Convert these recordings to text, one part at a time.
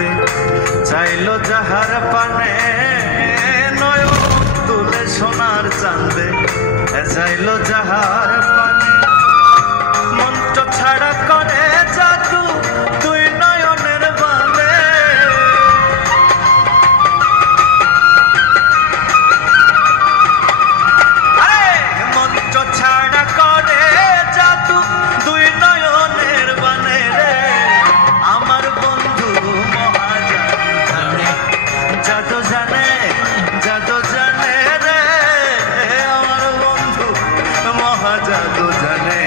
জানতে চাইলো যাহার পানে, নয়ন তুলে সোনার চাঁদে চাইলো যাহার পানে। মন্ত্র ছাড়া করে জাদু তুই নয়নের বানে, মন্ত্র ছাড়া করে জাদু তুই নয়নের বানে রে। আমার বন্ধু জাদু জানে, জাদু জানে রে, আমার বন্ধু মহাজাদু জানে।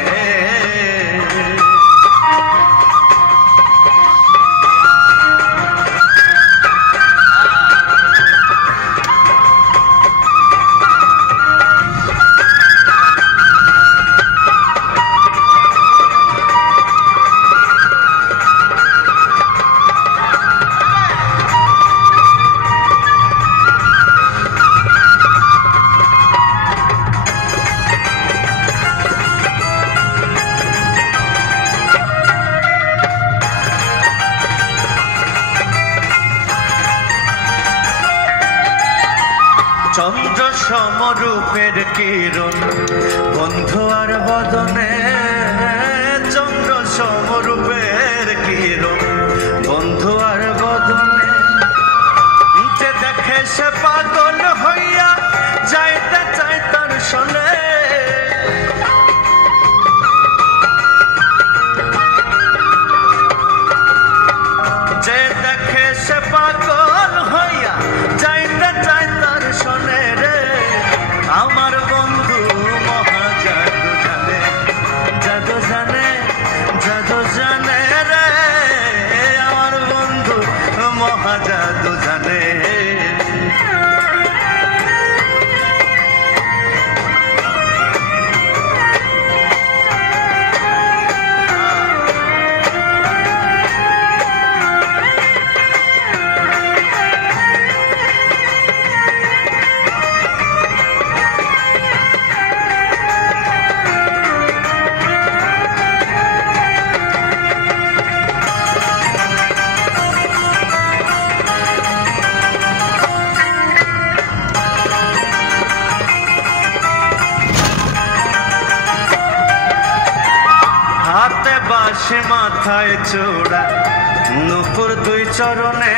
চন্দ্র সমরূপের কিরণ বন্ধু আর বদনে, চন্দ্র সমরূপের কিরণ বন্ধু আর বদনে। যে দেখে সে পাগল হইয়া যাইতে চাই তার শোনে, যে দেখে সে পাগল হইয়া যাইতে চাই তার শোনে রে। আমার বন্ধু মহাজাদু জানে, জাদু জানে, জাদু জানে রে, আমার বন্ধু মহাজাদু জানে। হাতে বাঁশি মাথায় চূড়া নূপুর দুই চরণে,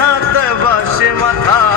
হাতে বাঁশি মাথায়